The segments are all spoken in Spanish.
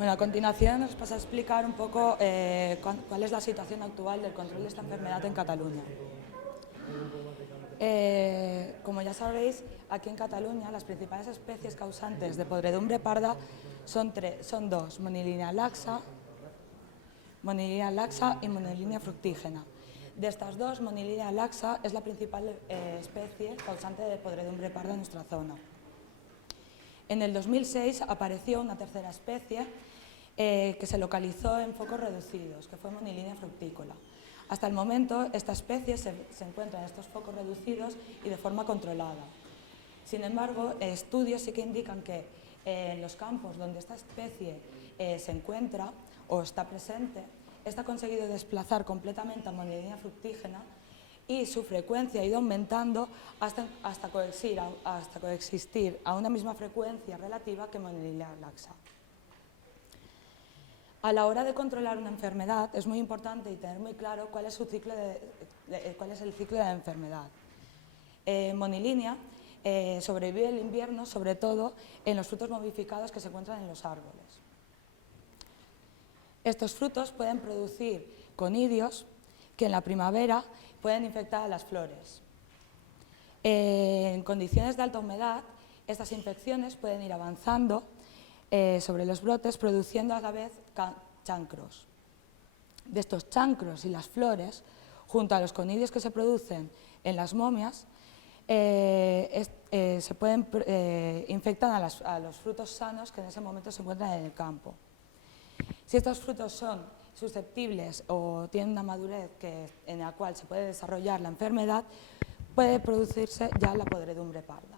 Bueno, a continuación os paso a explicar un poco cuál es la situación actual del control de esta enfermedad en Cataluña. Como ya sabéis, aquí en Cataluña las principales especies causantes de podredumbre parda son dos, Monilinia laxa y Monilinia fructígena. De estas dos, Monilinia laxa es la principal especie causante de podredumbre parda en nuestra zona. En el 2006 apareció una tercera especie que se localizó en focos reducidos, que fue Monilinia fructícola. Hasta el momento, esta especie se encuentra en estos focos reducidos y de forma controlada. Sin embargo, estudios sí que indican que en los campos donde esta especie se encuentra o está presente, esta ha conseguido desplazar completamente a Monilinia fructígena y su frecuencia ha ido aumentando hasta coexistir a una misma frecuencia relativa que Monilinia laxa. A la hora de controlar una enfermedad es muy importante y tener muy claro cuál es el ciclo de la enfermedad. Monilinia sobrevive el invierno, sobre todo en los frutos momificados que se encuentran en los árboles. Estos frutos pueden producir conidios que en la primavera pueden infectar a las flores. En condiciones de alta humedad, estas infecciones pueden ir avanzando sobre los brotes, produciendo a la vez chancros. De estos chancros y las flores, junto a los conidios que se producen en las momias, se pueden infectar a los frutos sanos que en ese momento se encuentran en el campo. Si estos frutos son susceptibles o tienen una madurez en la cual se puede desarrollar la enfermedad, puede producirse ya la podredumbre parda.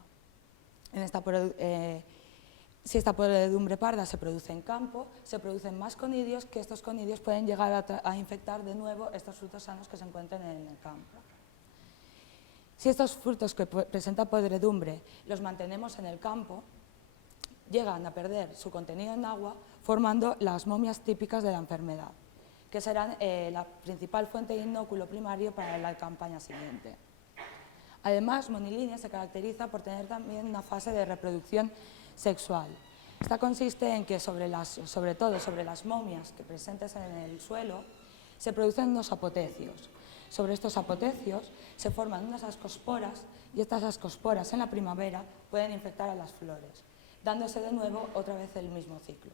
Si esta podredumbre parda se produce en campo, se producen más conidios, que estos conidios pueden llegar a infectar de nuevo estos frutos sanos que se encuentran en el campo. Si estos frutos que presentan podredumbre los mantenemos en el campo, llegan a perder su contenido en agua, formando las momias típicas de la enfermedad, que serán la principal fuente de inóculo primario para la campaña siguiente. Además, Monilinia se caracteriza por tener también una fase de reproducción sexual. Esta consiste en que, sobre todo sobre las momias que presentes en el suelo, se producen unos apotecios. Sobre estos apotecios se forman unas ascosporas y estas ascosporas en la primavera pueden infectar a las flores, dándose de nuevo otra vez el mismo ciclo.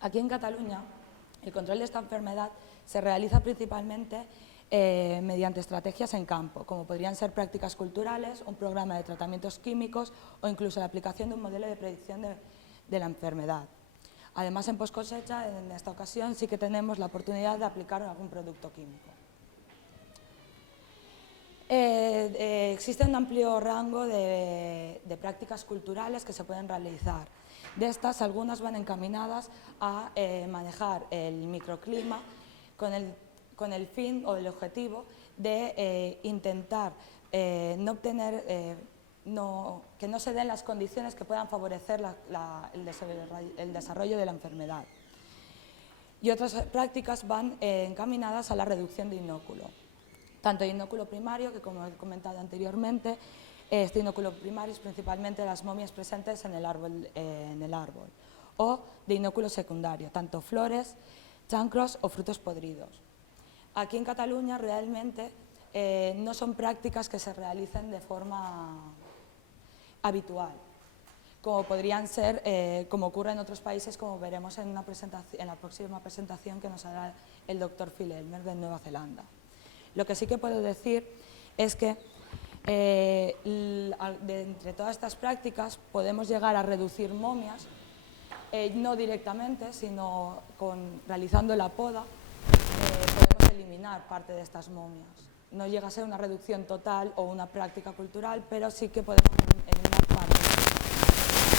Aquí en Cataluña, el control de esta enfermedad se realiza principalmente mediante estrategias en campo, como podrían ser prácticas culturales, un programa de tratamientos químicos o incluso la aplicación de un modelo de predicción de la enfermedad. Además, en post cosecha, en esta ocasión, sí que tenemos la oportunidad de aplicar algún producto químico. Existe un amplio rango de prácticas culturales que se pueden realizar. De estas, algunas van encaminadas a manejar el microclima con el fin o el objetivo de intentar que no se den las condiciones que puedan favorecer el desarrollo de la enfermedad. Y otras prácticas van encaminadas a la reducción de inóculo. Tanto de inóculo primario, que como he comentado anteriormente, este inóculo primario es principalmente las momias presentes en el árbol, o de inóculo secundario, tanto flores, chancros o frutos podridos. Aquí en Cataluña realmente no son prácticas que se realicen de forma habitual, como podrían ser, como ocurre en otros países, como veremos en la próxima presentación que nos hará el doctor Phil Elmer de Nueva Zelanda. Lo que sí que puedo decir es que entre todas estas prácticas podemos llegar a reducir momias, no directamente, sino realizando la poda, podemos eliminar parte de estas momias. No llega a ser una reducción total o una práctica cultural, pero sí que podemos eliminar parte.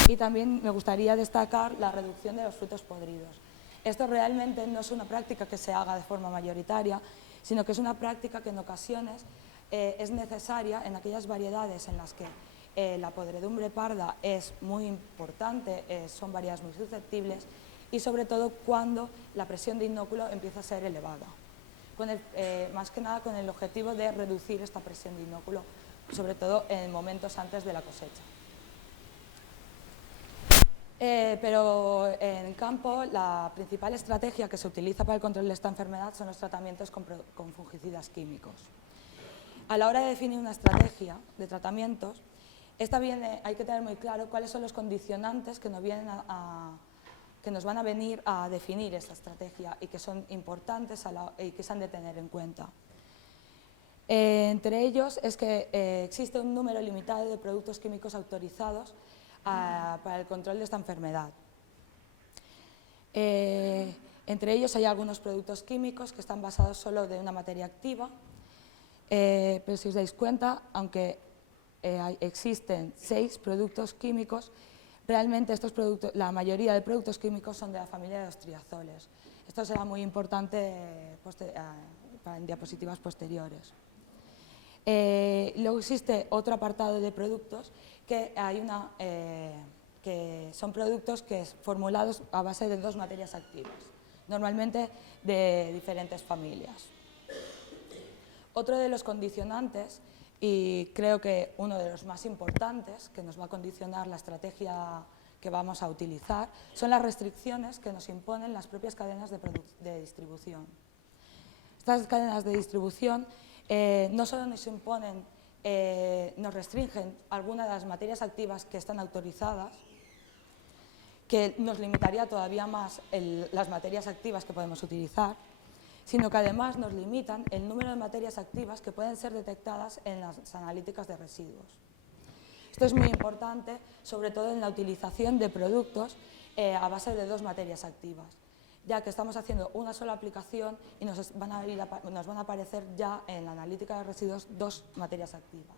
Y también me gustaría destacar la reducción de los frutos podridos. Esto realmente no es una práctica que se haga de forma mayoritaria, sino que es una práctica que en ocasiones es necesaria en aquellas variedades en las que la podredumbre parda es muy importante, son variedades muy susceptibles y sobre todo cuando la presión de inóculo empieza a ser elevada, más que nada con el objetivo de reducir esta presión de inóculo sobre todo en momentos antes de la cosecha. Pero en campo la principal estrategia que se utiliza para el control de esta enfermedad son los tratamientos con fungicidas químicos. A la hora de definir una estrategia de tratamientos, hay que tener muy claro cuáles son los condicionantes que nos van a venir a definir esa estrategia y que son importantes y que se han de tener en cuenta. Entre ellos es que existe un número limitado de productos químicos autorizados para el control de esta enfermedad. Entre ellos hay algunos productos químicos que están basados solo de una materia activa, pero si os dais cuenta, aunque existen 6 productos químicos, realmente la mayoría de productos químicos son de la familia de los triazoles. Esto será muy importante en diapositivas posteriores. Luego existe otro apartado de productos que son productos formulados a base de 2 materias activas, normalmente de diferentes familias. Otro de los condicionantes, y creo que uno de los más importantes que nos va a condicionar la estrategia que vamos a utilizar, son las restricciones que nos imponen las propias cadenas de distribución. Estas cadenas de distribución no solo nos imponen, nos restringen algunas de las materias activas que están autorizadas, que nos limitaría todavía más las materias activas que podemos utilizar, sino que además nos limitan el número de materias activas que pueden ser detectadas en las analíticas de residuos. Esto es muy importante, sobre todo en la utilización de productos a base de 2 materias activas, ya que estamos haciendo una sola aplicación y nos van a aparecer ya en la analítica de residuos 2 materias activas.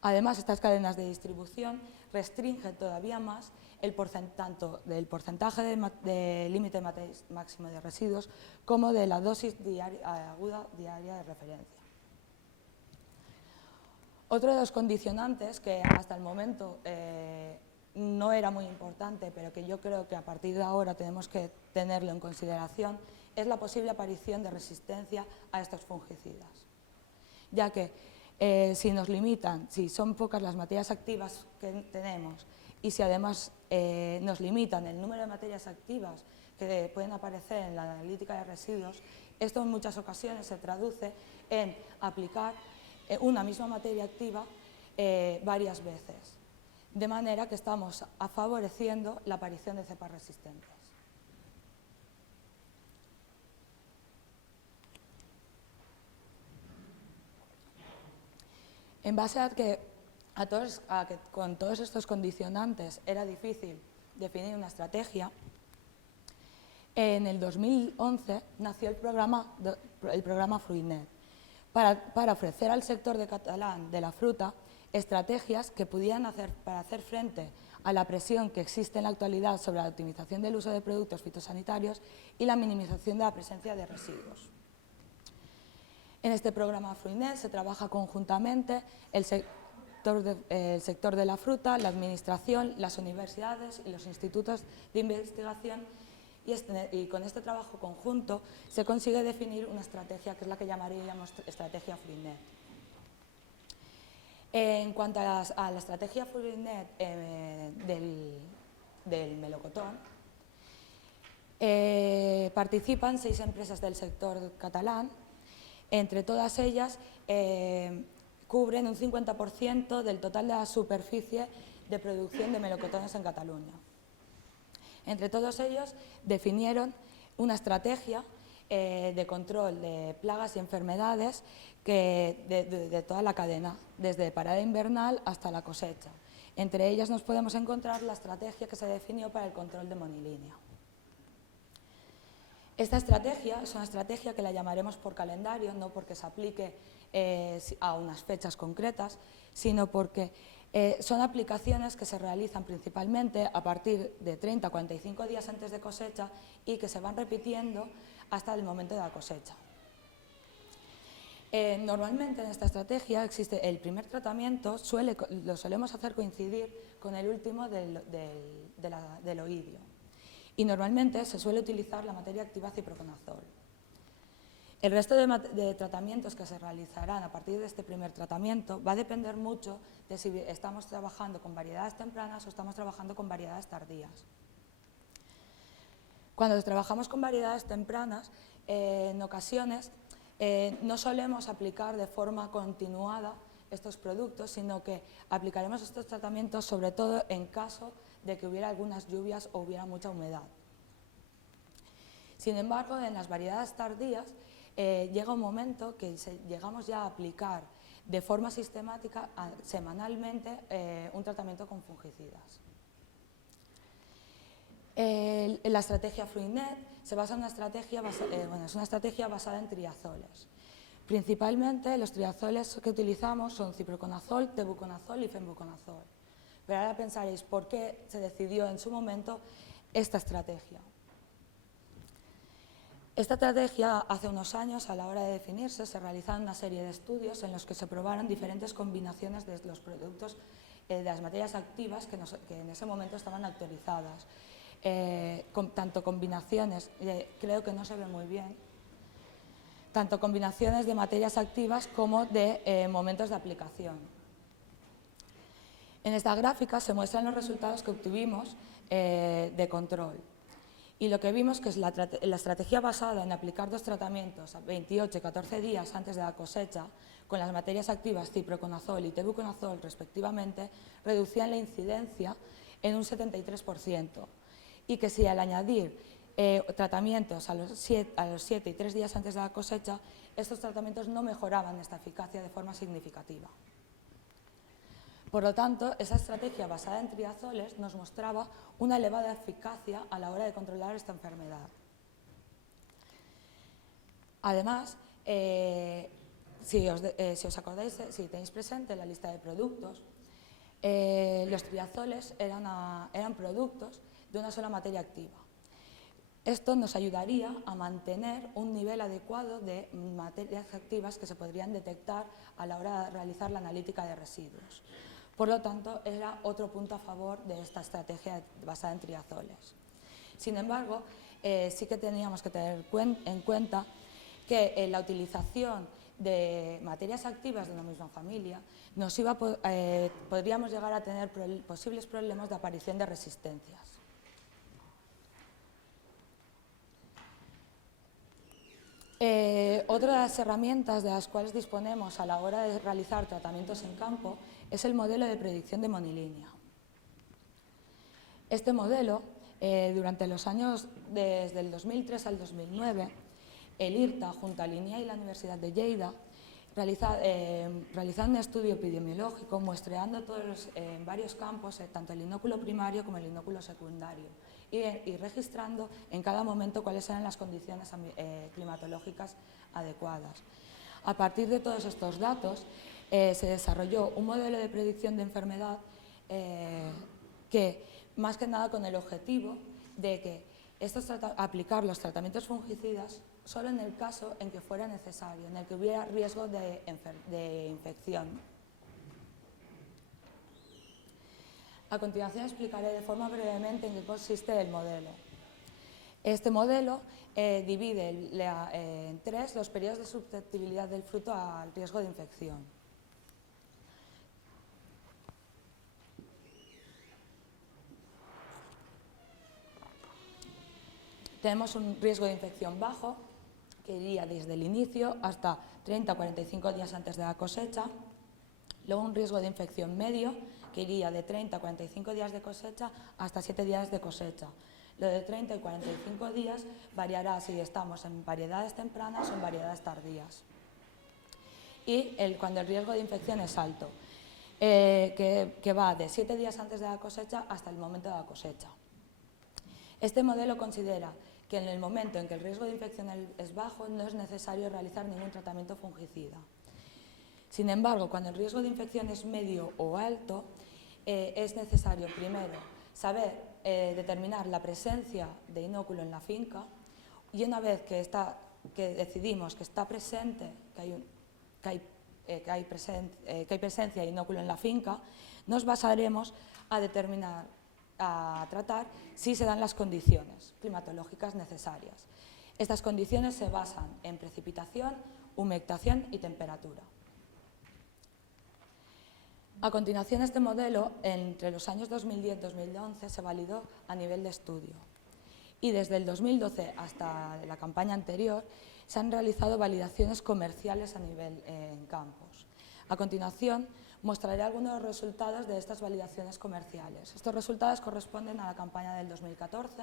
Además, estas cadenas de distribución restringen todavía más tanto del porcentaje de límite máximo de residuos como de la dosis aguda diaria de referencia. Otro de los condicionantes que hasta el momento no era muy importante, pero que yo creo que a partir de ahora tenemos que tenerlo en consideración, es la posible aparición de resistencia a estos fungicidas, ya que si nos limitan, si son pocas las materias activas que tenemos y si además nos limitan el número de materias activas que pueden aparecer en la analítica de residuos, esto en muchas ocasiones se traduce en aplicar una misma materia activa varias veces, de manera que estamos favoreciendo la aparición de cepas resistentes. En base a que con todos estos condicionantes era difícil definir una estrategia, en el 2011 nació el programa Fruitnet, para ofrecer al sector catalán de la fruta estrategias que pudieran para hacer frente a la presión que existe en la actualidad sobre la optimización del uso de productos fitosanitarios y la minimización de la presencia de residuos. En este programa Fruitnet se trabaja conjuntamente el sector de la fruta, la administración, las universidades y los institutos de investigación, y con este trabajo conjunto se consigue definir una estrategia que es la que llamaríamos estrategia Fruitnet. En cuanto a la estrategia Fruitnet del melocotón, participan 6 empresas del sector catalán. Entre todas ellas cubren un 50% del total de la superficie de producción de melocotones en Cataluña. Entre todos ellos definieron una estrategia de control de plagas y enfermedades de toda la cadena, desde parada invernal hasta la cosecha. Entre ellas nos podemos encontrar la estrategia que se definió para el control de monilínea. Esta estrategia es una estrategia que la llamaremos por calendario, no porque se aplique a unas fechas concretas, sino porque son aplicaciones que se realizan principalmente a partir de 30 a 45 días antes de cosecha y que se van repitiendo hasta el momento de la cosecha. Normalmente en esta estrategia existe el primer tratamiento, lo solemos hacer coincidir con el último del oidio. Y normalmente se suele utilizar la materia activa ciproconazol. El resto de tratamientos que se realizarán a partir de este primer tratamiento va a depender mucho de si estamos trabajando con variedades tempranas o estamos trabajando con variedades tardías. Cuando trabajamos con variedades tempranas, en ocasiones no solemos aplicar de forma continuada estos productos, sino que aplicaremos estos tratamientos sobre todo en caso de que hubiera algunas lluvias o hubiera mucha humedad. Sin embargo, en las variedades tardías llega un momento que llegamos ya a aplicar de forma sistemática, semanalmente, un tratamiento con fungicidas. La estrategia Fruitnet se basa en una estrategia, es una estrategia basada en triazoles. Principalmente los triazoles que utilizamos son ciproconazol, tebuconazol y fembuconazol. Pero ahora pensaréis, ¿por qué se decidió en su momento esta estrategia? Esta estrategia, hace unos años, a la hora de definirse, se realizaron una serie de estudios en los que se probaron diferentes combinaciones de los productos, de las materias activas que en ese momento estaban autorizadas. Tanto combinaciones, creo que no se ve muy bien, tanto combinaciones de materias activas como de momentos de aplicación. En esta gráfica se muestran los resultados que obtuvimos de control. Y lo que vimos que es la estrategia basada en aplicar dos tratamientos a 28 y 14 días antes de la cosecha, con las materias activas ciproconazol y tebuconazol respectivamente, reducían la incidencia en un 73%. Y que si al añadir tratamientos a los 7 y 3 días antes de la cosecha, estos tratamientos no mejoraban esta eficacia de forma significativa. Por lo tanto, esa estrategia basada en triazoles nos mostraba una elevada eficacia a la hora de controlar esta enfermedad. Además, si os acordáis, si tenéis presente la lista de productos, los triazoles eran productos de una sola materia activa. Esto nos ayudaría a mantener un nivel adecuado de materias activas que se podrían detectar a la hora de realizar la analítica de residuos. Por lo tanto, era otro punto a favor de esta estrategia basada en triazoles. Sin embargo, sí que teníamos que tener en cuenta que la utilización de materias activas de una misma familia podríamos llegar a tener posibles problemas de aparición de resistencias. Otra de las herramientas de las cuales disponemos a la hora de realizar tratamientos en campo es el modelo de predicción de monilínea. Este modelo, durante los años desde el 2003 al 2009, el IRTA, junto al INIA y la Universidad de Lleida, realizaron un estudio epidemiológico muestreando en varios campos, tanto el inóculo primario como el inóculo secundario, y registrando en cada momento cuáles eran las condiciones climatológicas adecuadas. A partir de todos estos datos, se desarrolló un modelo de predicción de enfermedad que, más que nada con el objetivo de que aplicar los tratamientos fungicidas solo en el caso en que fuera necesario, en el que hubiera riesgo de infección. A continuación explicaré de forma brevemente en qué consiste el modelo. Este modelo divide en 3 los periodos de susceptibilidad del fruto al riesgo de infección. Tenemos un riesgo de infección bajo, que iría desde el inicio hasta 30 o 45 días antes de la cosecha. Luego un riesgo de infección medio, que iría de 30 a 45 días de cosecha hasta 7 días de cosecha. Lo de 30 y 45 días variará si estamos en variedades tempranas o en variedades tardías. Y cuando el riesgo de infección es alto, que va de 7 días antes de la cosecha hasta el momento de la cosecha. Este modelo considera que en el momento en que el riesgo de infección es bajo, no es necesario realizar ningún tratamiento fungicida. Sin embargo, cuando el riesgo de infección es medio o alto, es necesario primero saber determinar la presencia de inóculo en la finca, y una vez que decidimos que está presente, que hay presencia de inóculo en la finca, nos basaremos a tratar si se dan las condiciones climatológicas necesarias. Estas condiciones se basan en precipitación, humectación y temperatura. A continuación, este modelo, entre los años 2010 y 2011, se validó a nivel de estudio. Y desde el 2012 hasta la campaña anterior, se han realizado validaciones comerciales a nivel en campos. A continuación, mostraré algunos de los resultados de estas validaciones comerciales. Estos resultados corresponden a la campaña del 2014,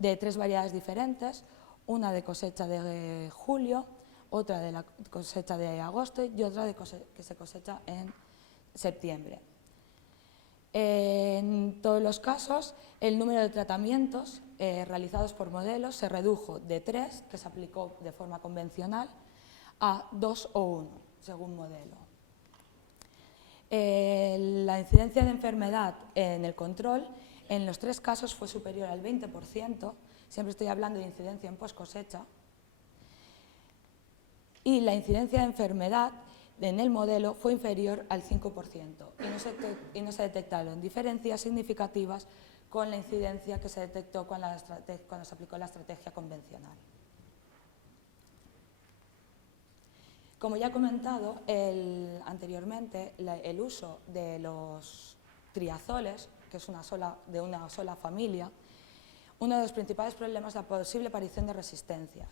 de 3 variedades diferentes, una de cosecha de julio, otra de la cosecha de agosto y otra que se cosecha en septiembre. En todos los casos, el número de tratamientos realizados por modelos se redujo de 3, que se aplicó de forma convencional, a 2 o 1, según modelo. La incidencia de enfermedad en el control, en los 3 casos fue superior al 20%, siempre estoy hablando de incidencia en post cosecha, y la incidencia de enfermedad en el modelo fue inferior al 5% y no se detectaron diferencias significativas con la incidencia que se detectó cuando se aplicó la estrategia convencional. Como ya he comentado anteriormente, el uso de los triazoles, que es de una sola familia, uno de los principales problemas es la posible aparición de resistencias.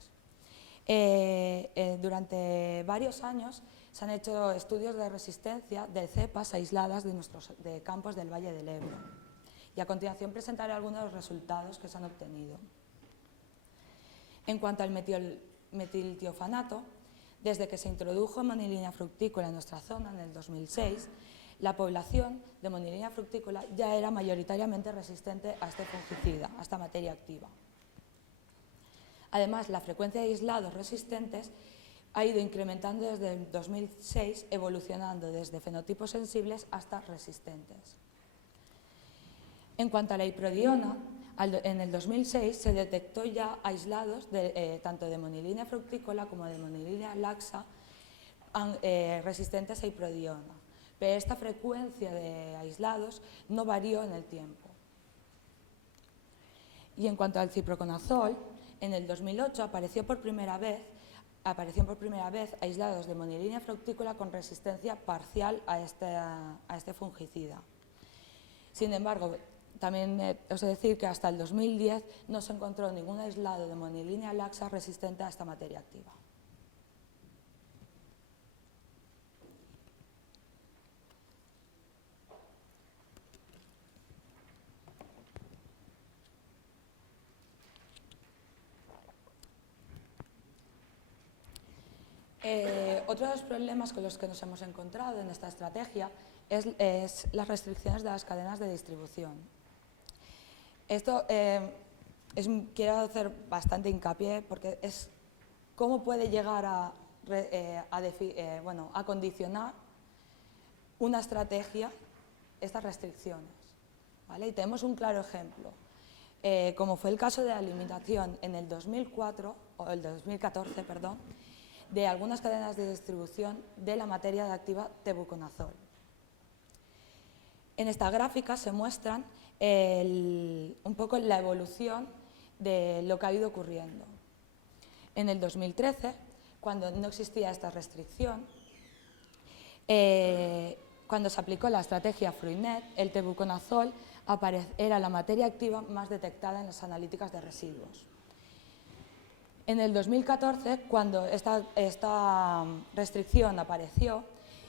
Durante varios años se han hecho estudios de resistencia de cepas aisladas de campos del Valle del Ebro. Y a continuación presentaré algunos de los resultados que se han obtenido. En cuanto al metiltiofanato, desde que se introdujo monilinia fructícola en nuestra zona en el 2006, la población de monilinia fructícola ya era mayoritariamente resistente a este fungicida, a esta materia activa. Además, la frecuencia de aislados resistentes ha ido incrementando desde el 2006, evolucionando desde fenotipos sensibles hasta resistentes. En cuanto a la iprodiona, en el 2006 se detectó ya aislados tanto de monilinia fructícola como de monilinia laxa resistentes a iprodiona, pero esta frecuencia de aislados no varió en el tiempo. Y en cuanto al ciproconazol, en el 2008 apareció por primera vez aislados de monilinia fructícola con resistencia parcial a este fungicida. Sin embargo, también os he de decir que hasta el 2010 no se encontró ningún aislado de monilinia laxa resistente a esta materia activa. Otro de los problemas con los que nos hemos encontrado en esta estrategia es las restricciones de las cadenas de distribución. Esto quiero hacer bastante hincapié porque es cómo puede llegar a condicionar una estrategia estas restricciones, ¿vale? Y tenemos un claro ejemplo, como fue el caso de la limitación en el 2014, perdón, de algunas cadenas de distribución de la materia activa tebuconazol. En esta gráfica se muestran un poco la evolución de lo que ha ido ocurriendo. En el 2013, cuando no existía esta restricción, cuando se aplicó la estrategia Fruitnet, el tebuconazol era la materia activa más detectada en las analíticas de residuos. En el 2014, cuando esta restricción apareció,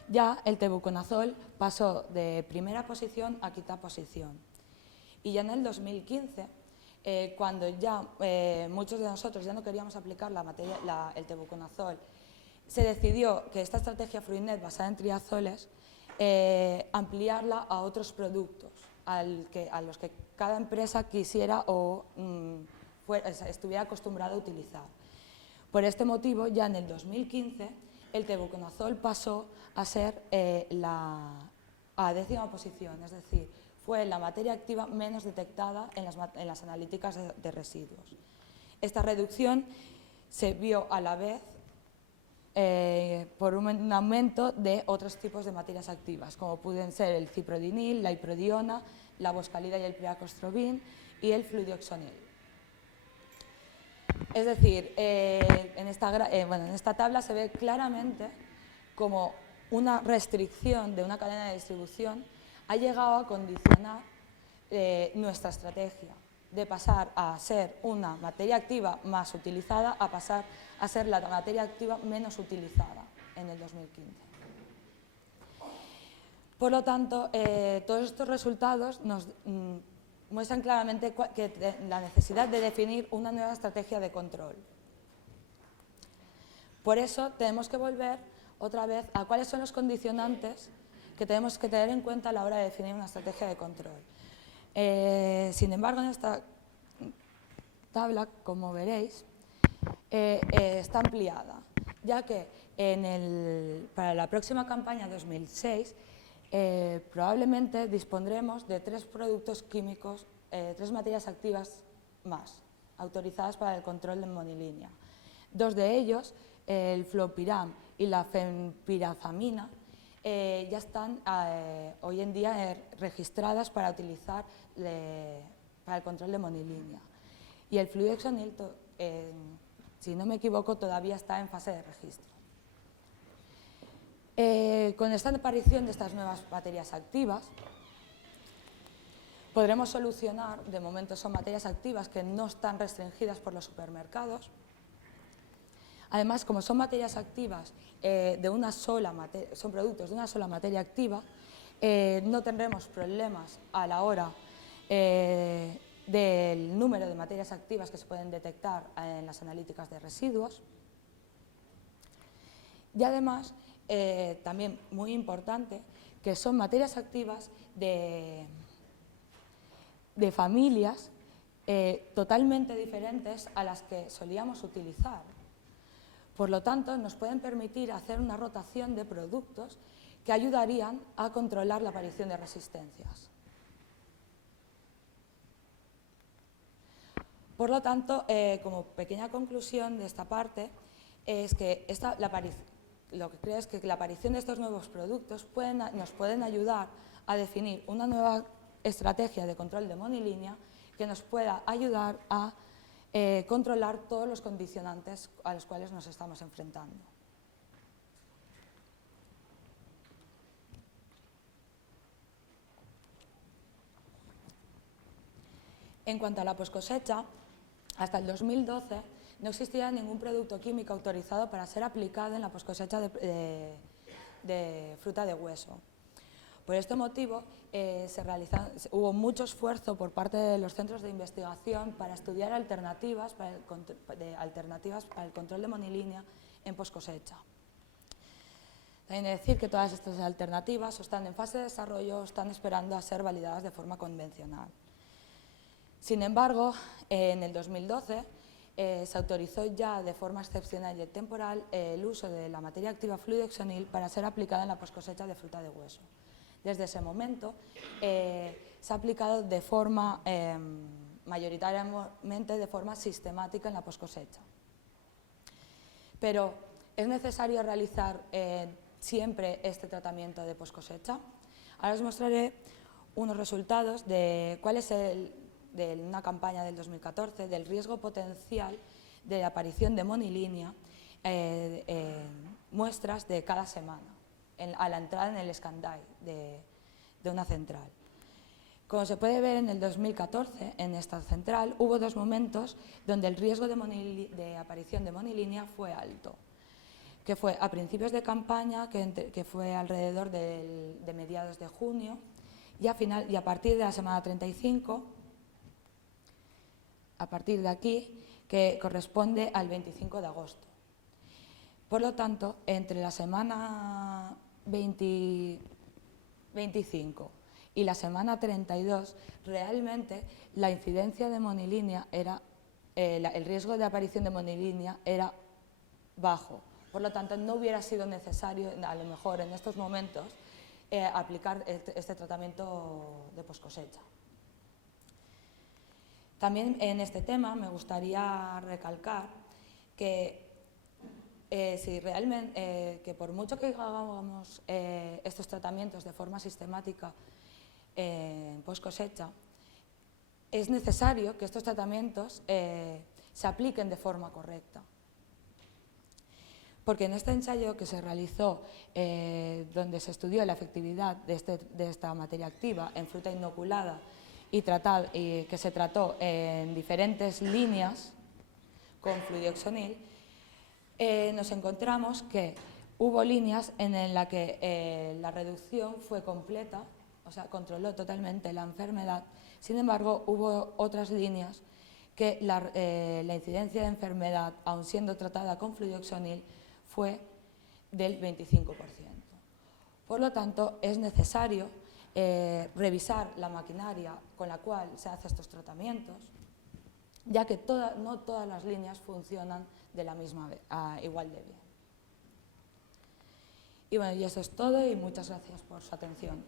ya el tebuconazol pasó de primera posición a quinta posición. Y ya en el 2015, cuando ya muchos de nosotros ya no queríamos aplicar el tebuconazol, se decidió que esta estrategia Fruitnet basada en triazoles, ampliarla a otros productos a los que cada empresa quisiera o estuviera acostumbrada a utilizar. Por este motivo, ya en el 2015, el tebuconazol pasó a ser a décima posición, es decir, fue la materia activa menos detectada en las analíticas de residuos. Esta reducción se vio a la vez por un aumento de otros tipos de materias activas, como pueden ser el ciprodinil, la iprodiona, la boscalida y el priacostrobin y el fludioxonil. Es decir, en esta tabla se ve claramente como una restricción de una cadena de distribución ha llegado a condicionar nuestra estrategia de pasar a ser una materia activa más utilizada a pasar a ser la materia activa menos utilizada en el 2015. Por lo tanto, todos estos resultados nos muestran claramente la necesidad de definir una nueva estrategia de control. Por eso tenemos que volver otra vez a cuáles son los condicionantes que tenemos que tener en cuenta a la hora de definir una estrategia de control. Sin embargo, en esta tabla, como veréis, está ampliada, ya que para la próxima campaña 2006 probablemente dispondremos de 3 productos químicos, 3 materias activas más, autorizadas para el control de monilínea. 2 de ellos, el fluopiram y la fenpirazamina, ya están hoy en día registradas para utilizar para el control de monilínea. Y el fluoxonil, si no me equivoco, todavía está en fase de registro. Con esta aparición de estas nuevas materias activas, podremos solucionar, de momento son materias activas que no están restringidas por los supermercados. Además, como son materias activas son productos de una sola materia activa, no tendremos problemas a la hora del número de materias activas que se pueden detectar en las analíticas de residuos. Y además, también muy importante, que son materias activas de familias totalmente diferentes a las que solíamos utilizar. Por lo tanto, nos pueden permitir hacer una rotación de productos que ayudarían a controlar la aparición de resistencias. Por lo tanto, como pequeña conclusión de esta parte, es que lo que creo es que la aparición de estos nuevos productos nos pueden ayudar a definir una nueva estrategia de control de monilínea que nos pueda ayudar a controlar todos los condicionantes a los cuales nos estamos enfrentando. En cuanto a la poscosecha, hasta el 2012 no existía ningún producto químico autorizado para ser aplicado en la poscosecha de fruta de hueso. Por este motivo, hubo mucho esfuerzo por parte de los centros de investigación para estudiar alternativas para el control de monilínea en poscosecha. También he de decir que todas estas alternativas están en fase de desarrollo o están esperando a ser validadas de forma convencional. Sin embargo, en el 2012 se autorizó ya de forma excepcional y temporal el uso de la materia activa fluoxonil para ser aplicada en la poscosecha de fruta de hueso. Desde ese momento se ha aplicado de forma, mayoritariamente de forma sistemática en la poscosecha. Pero ¿es necesario realizar siempre este tratamiento de poscosecha? Ahora os mostraré unos resultados de cuál es de una campaña del 2014 del riesgo potencial de aparición de monilínea, muestras de cada semana a la entrada en el Scandai de una central. Como se puede ver, en el 2014, en esta central, hubo 2 momentos donde el riesgo de aparición de monilínea fue alto, que fue a principios de campaña, que fue alrededor de mediados de junio, y a partir de la semana 35, a partir de aquí, que corresponde al 25 de agosto. Por lo tanto, entre la semana 25 y la semana 32, realmente la incidencia de monilínea el riesgo de aparición de monilínea era bajo. Por lo tanto, no hubiera sido necesario, a lo mejor en estos momentos, aplicar este tratamiento de poscosecha. También en este tema me gustaría recalcar que que por mucho que hagamos estos tratamientos de forma sistemática en poscosecha, es necesario que estos tratamientos se apliquen de forma correcta. Porque en este ensayo que se realizó, donde se estudió la efectividad de esta materia activa en fruta inoculada y que se trató en diferentes líneas con fluidioxonil, nos encontramos que hubo líneas en las que la reducción fue completa, o sea, controló totalmente la enfermedad. Sin embargo, hubo otras líneas que la incidencia de enfermedad, aun siendo tratada con fluidioxonil, fue del 25%. Por lo tanto, es necesario revisar la maquinaria con la cual se hacen estos tratamientos, ya que no todas las líneas funcionan de la misma igual de bien. Y bueno, y eso es todo y muchas gracias por su atención.